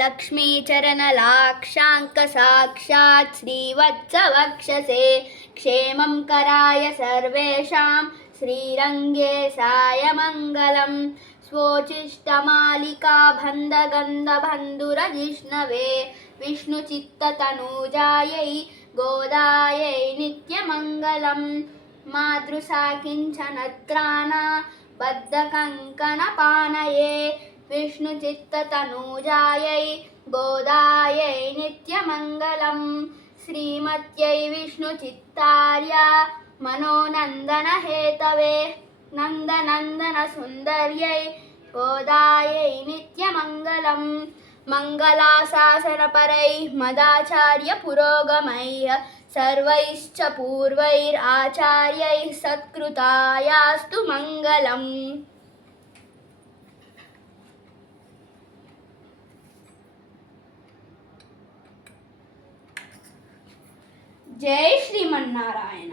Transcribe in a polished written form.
लक्ष्मीचरणलाक्षाङ्क साक्षात् श्रीवत्सवक्षसे क्षेमं कराय सर्वेषां श्रीरङ्गे सायमङ्गलं स्वोचिष्टमालिका बन्धगन्धबन्धुरजिष्णवे विष्णुचित्ततनूजायै गोदायै नित्यमङ्गलं मातृसाकिञ्चनत्राना बद्धकङ्कणपानये विष्णुचित्ततनूजायै गोदायै नित्यमङ्गलं श्रीमत्यै विष्णुचित्तार्या मनोनन्दनहेतवे नन्दनन्दनसुन्दर्यै गोदायै नित्यमङ्गलं मङ्गलाशासनपरैः मदाचार्यपुरोगमैः सर्वैश्च पूर्वैराचार्यैः सत्कृतायास्तु मङ्गलम्। जय श्रीमन्नारायण।